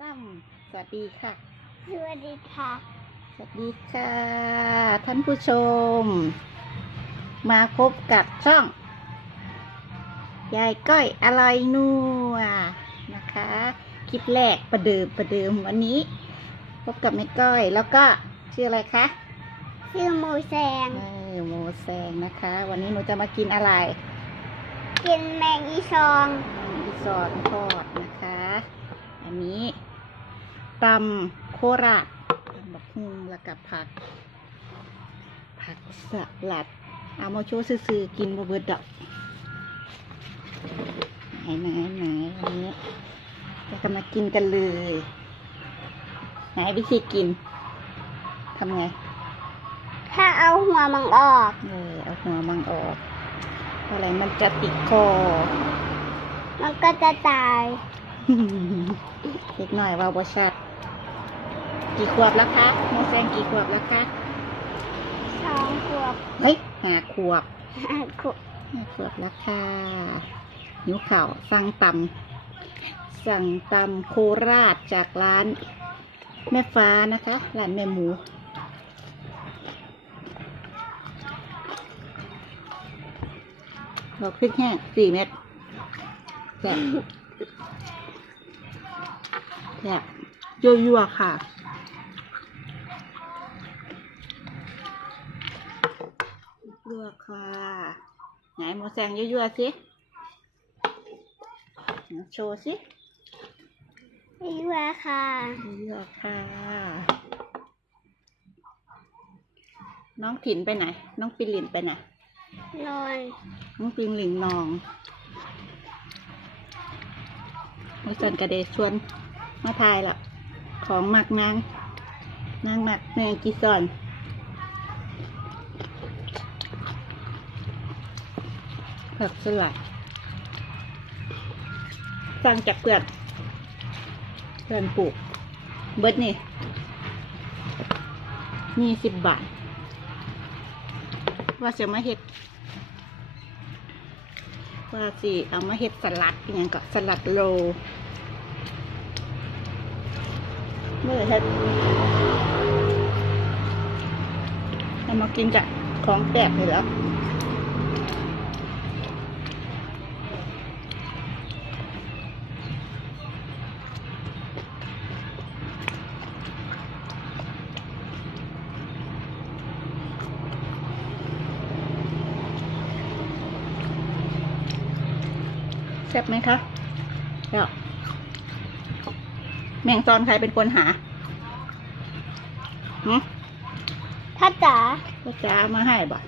ซ้ำสวัสดีค่ะ สวัสดีค่ะ สวัสดีค่ะ ท่านผู้ชม มาพบกับช่อง ยายก้อยอร่อยนัวนะคะ คลิปแรกประเดิมประเดิมวันนี้ พบกับแม่ก้อยแล้วก็ชื่ออะไรคะชื่อโมแซงเออโมแซงนะคะ วันนี้หนูจะมากินอะไร กินแมงอีซองอีซอนทอด นะคะอันนี้ตำโคราชตำบักฮุงแล้วกับผัก ผักสลัด เอามาโชว์ซื่อๆกินบ่เบิดดอกไหนไหนไหนอันนี้เราจะมากินกันเลย ไหนวิธีกินทำไง ถ้าเอาหัวมันออก เออเอาหัวมังออกอะไรมันจะติดคอ มันก็จะตาย เล็กหน่อยว่าบชัดกี่ขวบแล้วคะโมแซงกี่ขวบแล้วคะสองขวบเฮ้ยห้าขวบห้าขวบห้าขวบแล้วค่ะหิวข่าวสั่งตำสั่งตำโคราชจากร้านแม่ฟ้านะคะร้านแม่หมูเราพริกแห้งสี่เม็ดแซ่บ แซ่บยั่วๆค่ะ ยั่วค่ะ ไหนหมูแซงยั่วๆสิโชว์สิไม่ว่าค่ะยั่วค่ะ น้องถิ่นไปไหน น้องปิลินไปไหนนอนน้องปิงหลิงนองไม่สนกระเดชวน มาทายละของหมักนางนางหมักแมงกีซอนผักสลัดสั่งจากเพื่อนเพื่อนปลูก เบิร์ดนี่ยี่สิบบาท ว่าจะมาเฮ็ด ว่าสิเอามาเฮ็ดสลัดอย่างก็สลัดโลเมื่อเฮ็ดเอามากินจากของแปลกเลยแล้วแซ่บไหมคะก็ แมงซอนใครเป็นคนหาหึถ้าจ๋าก็จะเอามาให้บ่อ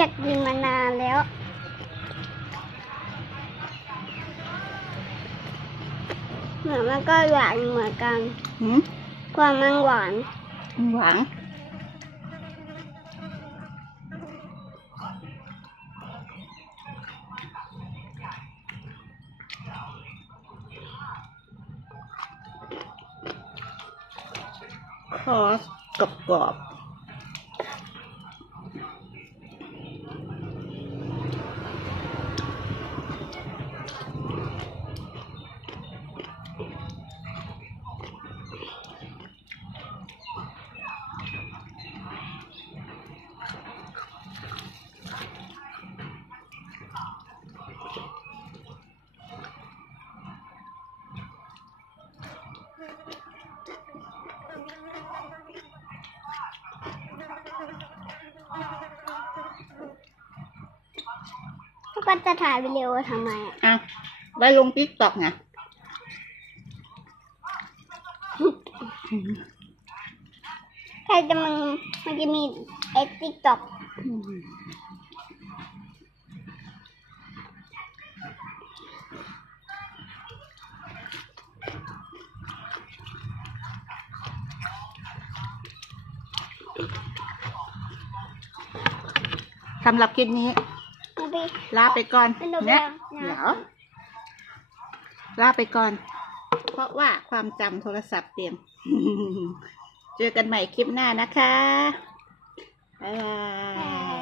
ยากกินมานานแล้ว เหมือนมันก็หวานเหมือนกันหืมความมันหวาน หวัง คอสกรอบ กรอบก็จะถ่ายวิดีโอทำไมอะอะไว้ลงติ๊กต็อกไงใครจะมันมันจะมีเอติ๊กต็อกอืมสำหรับคลิปนี้มัน ไปลาไปก่อนเป็นโรงเนี่ยแรมเดี๋ยวลาไปก่อน เพราะว่าความจำโทรศัพท์เต็ม เจอกันใหม่คลิปหน้านะคะบ๊ายบาย